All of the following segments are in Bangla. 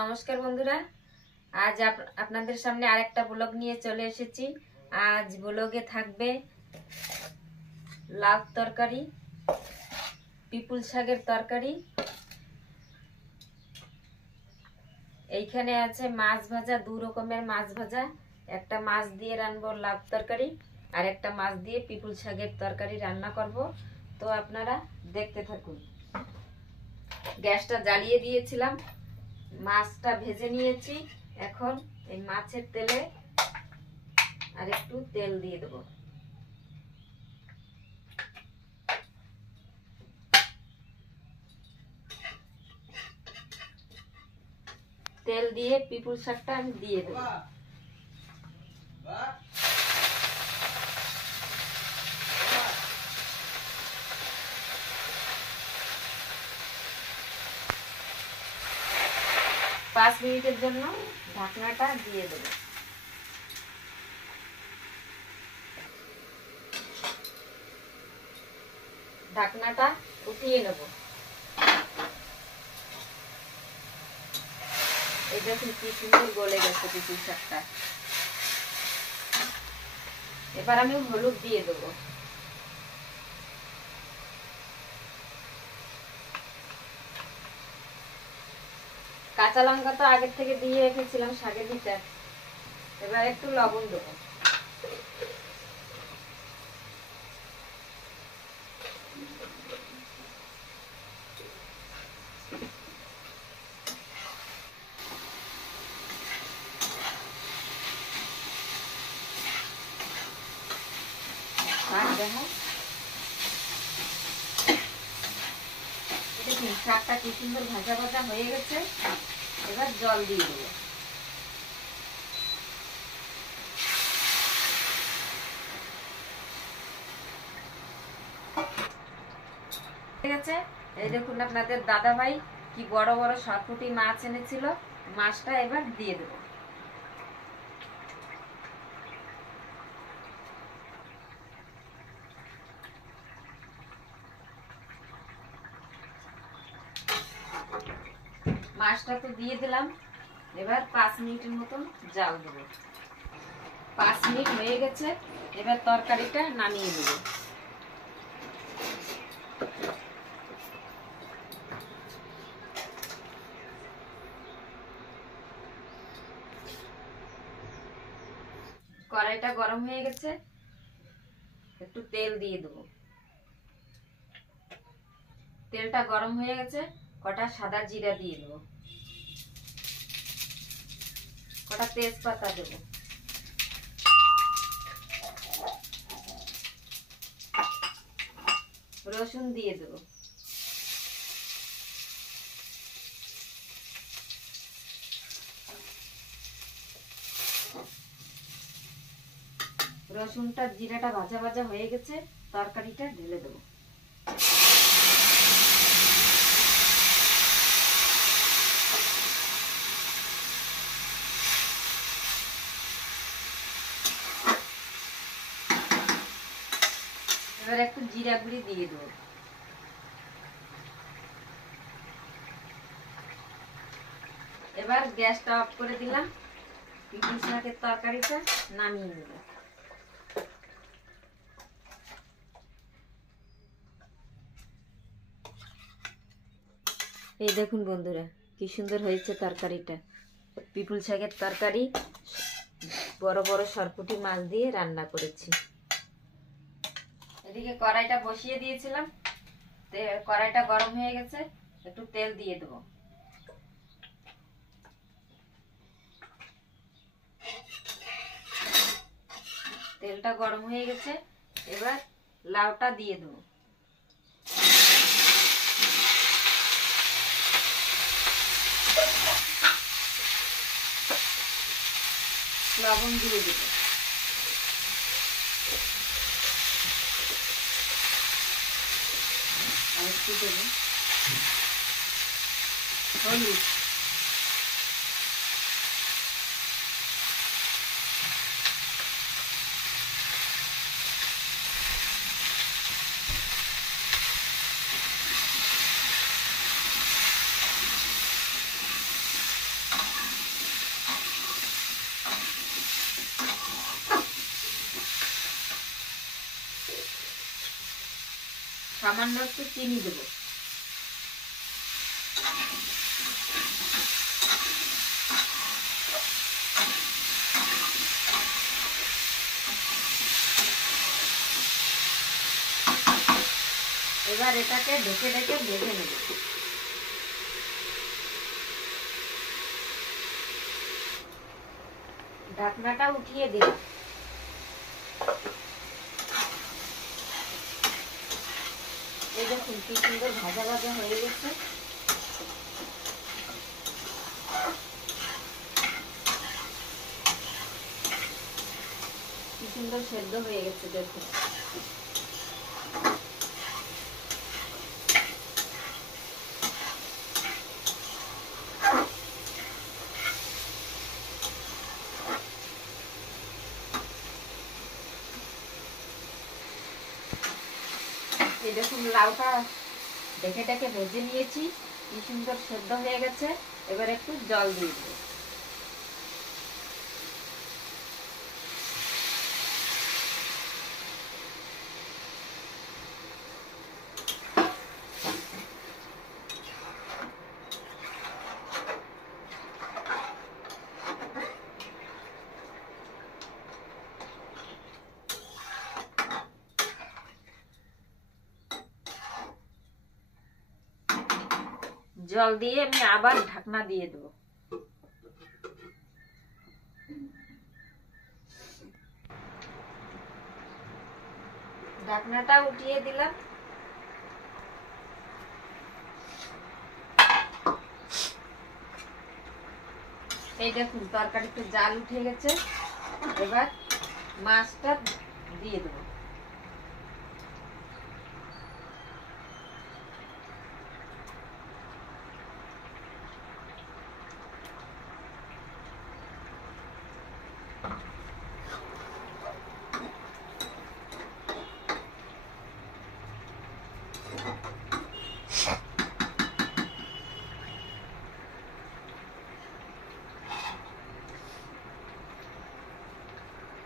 নমস্কার বন্ধুরা, আজ আপনাদের সামনে আরেকটা ব্লগ নিয়ে চলে এসেছি। আজ ব্লগে থাকবে লাউ তরকারি, পিপুল শাকের তরকারি, এইখানে আছে মাছ ভাজা, দু রকমের মাছ ভাজা। একটা মাছ দিয়ে রান্নাবো লাউ তরকারি, আর একটা মাছ দিয়ে পিপুল শাকের তরকারি রান্না করব। তো আপনারা দেখতে থাকুন। গ্যাসটা জ্বালিয়ে দিয়েছিলাম, মাছটা ভেজে নিয়েছি। এখন এই মাছের তেলে আর একটু তেল দিয়ে দেব। তেল দিয়ে পিপুল শাকটা আমি দিয়ে দেব। পাঁচ মিনিটের জন্য ঢাকনাটা দিয়ে দেব। ঢাকনাটা উঠিয়ে নেব। এই দেখুন কি সুন্দর গলে গেছে পিপুল শাকটা। এবার আমি হলুদ দিয়ে দেবো। কাঁচা লঙ্কা তো আগের থেকে দিয়ে রেখেছিলাম শাকে দিতে। এবার একটু লবণ দেবো। দেখুন শাকটা কি সুন্দর ভাজা ভাজা হয়ে গেছে। এবার জল দিয়ে দেবো। ঠিক আছে, এই দেখুন আপনাদের দাদা ভাই কি বড় বড় সরপুঁটি মাছ এনেছিল। মাছটা এবার দিয়ে দেবো। মাছটা তো দিয়ে দিলাম। এবার 5 মিনিটের মতন জাল দেবো। 5 মিনিট হয়ে গেছে। এবার তরকারিটা নামিয়ে নেব। কড়াইটা গরম হয়ে গেছে, একটু তেল দিয়ে দেবো। তেলটা গরম হয়ে গেছে, কটা সাদা জিরা দিয়ে দেবো, কটা তেজপাতা দেবো, রসুন দিয়ে দেবো, রসুনটা জিরাটা ভাজা ভাজা হয়ে গেছে। তরকারিটা ঢেলে দেবো। এবার একটু জিরা গুঁড়ি দিয়ে দেবো। এবার গ্যাসটা অফ করে দিলাম। পিপুল শাকের তরকারিটা নামিয়ে নেব। এই দেখুন বন্ধুরা কি সুন্দর হয়েছে তরকারিটা। পিপুল শাকের তরকারি বড় বড় সরপুঁটি মাছ দিয়ে রান্না করেছি। এদিকে কড়াইটা বসিয়ে দিয়েছিলাম, কড়াইটা গরম হয়ে গেছে। একটু তেল দিয়ে দেবো। তেলটা গরম হয়ে গেছে। এবার লাউটা দিয়ে দেবো। লবণ দিয়ে দেবো। আর একটু দেবো হলুদ। সামান্য একটু চিনি দেব। এবার এটাকে ঢেকে ঢেকে ভেজে নেব। ঢাকনাটা উঠিয়ে দিলাম। এই দেখুন কি সুন্দর ভাজা ভাজা হয়ে গেছে। কি সুন্দর সেদ্ধ হয়ে গেছে দেখুন। এই দেখুন লাউটা ঢেকে ঢেকে ভেজে নিয়েছি, কি সুন্দর সেদ্ধ হয়ে গেছে। এবার একটু জল দিয়ে দেব। জল দিয়ে আমি আবার ঢাকনা দিয়ে দেব। ঢাকনাটা উঠিয়ে দিলাম। এই দেখুন তরকারিতে জাল উঠে গেছে। এবার মাছটা দিয়ে দেব।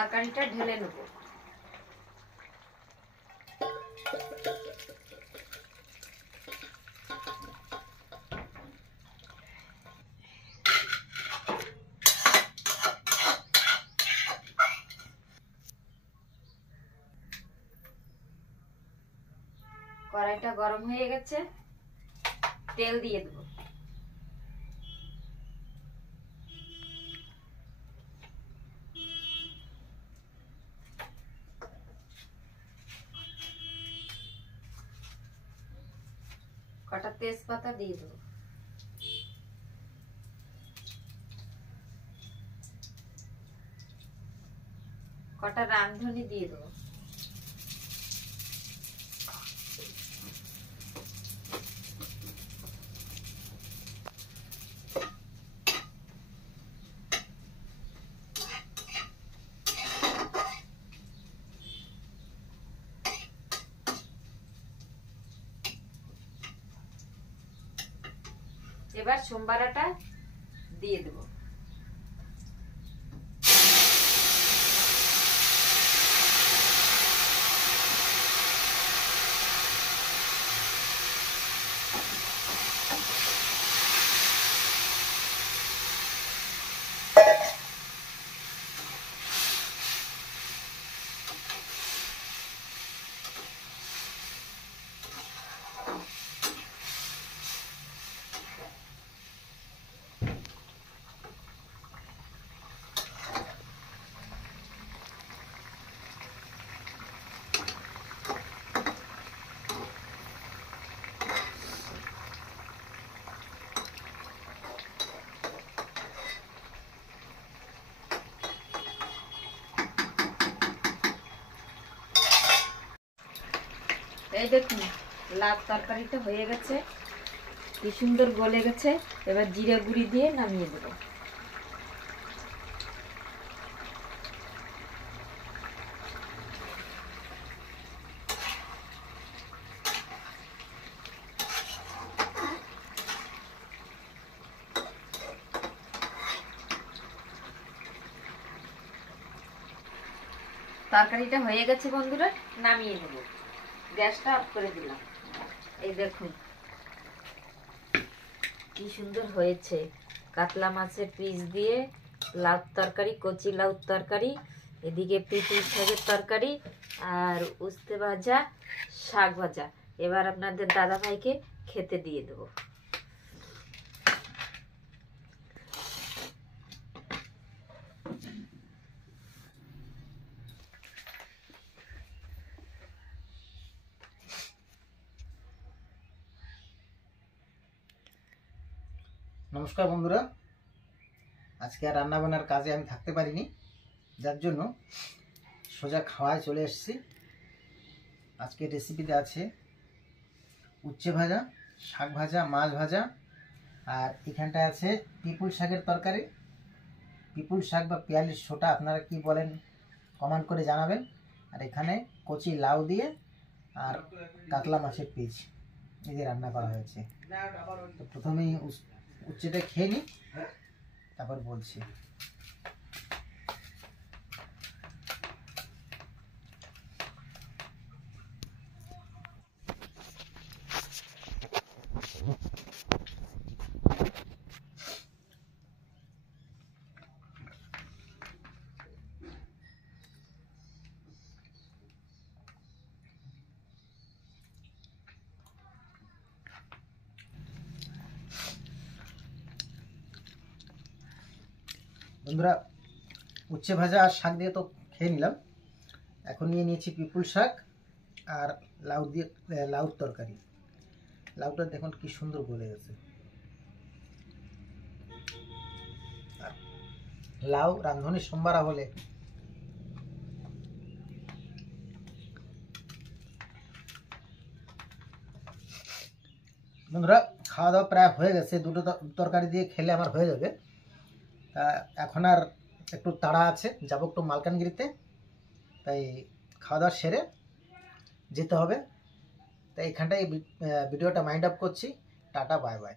তরকারিটা ঢেলে নেব। কড়াইটা গরম হয়ে গেছে, তেল দিয়ে দেব। কটা তেজপাতা দিয়ে দেব। কটা রাঁধুনি দিয়ে দেব। এবার সোমবারাটা দিয়ে দেব। এই দেখুন লাউ তরকারিটা হয়ে গেছে, কি সুন্দর গলে গেছে। এবার জিরে গুঁড়ি দিয়ে নামিয়ে দেব। তরকারিটা হয়ে গেছে বন্ধুরা, নামিয়ে নেব। গ্যাসটা অফ করে দিলাম। এই দেখুন কি সুন্দর হয়েছে, কাতলা মাছের পিস দিয়ে লাউ তরকারি, কচি লাউ তরকারি, এদিকে পিপুল শাকের তরকারি আর উস্তে ভাজা, শাক ভাজা। এবার আপনাদের দাদা ভাইকে খেতে দিয়ে দেবো। নমস্কার বন্ধুরা, আজকে আর রান্না বান্নার কাজে আমি থাকতে পারিনি, যার জন্য সোজা খাওয়ায় চলে এসেছি। আজকে রেসিপিতে আছে উচ্ছে ভাজা, শাক ভাজা, মাছ ভাজা, আর এখানটায় আছে পিপুল শাকের তরকারি। পিপুল শাক বা পিয়ালির শোটা আপনারা কি বলেন কমেন্ট করে জানাবেন। আর এখানে কচি লাউ দিয়ে আর কাতলা মাছের পিস এই যে রান্না করা হয়েছে। তো প্রথমেই উচ্ছেটা খেয়ে নিই, তারপর বলছি। বন্ধুরা, উচ্ছে ভাজা আর শাক দিয়ে তো খেয়ে নিলাম, এখন নিয়ে নিয়েছি পিপুল শাক আর লাউ দিয়ে লাউর তরকারি। লাউটা দেখুন কি সুন্দর গলে গেছে। আর লাউ রাঁধুনি সম্বারা বলে। বন্ধুরা, খাওয়া দাওয়া প্রায় হয়ে গেছে, দুটো তরকারি দিয়ে খেলে আমার হয়ে যাবে। এখন আর একটু তাড়া আছে, যাবো একটু মালকানগিরিতে, তাই খাওয়া দাওয়া সেরে যেতে হবে। তাই এখানটায় ভিডিওটা মাইন্ড আপ করছি। Tata, bye bye.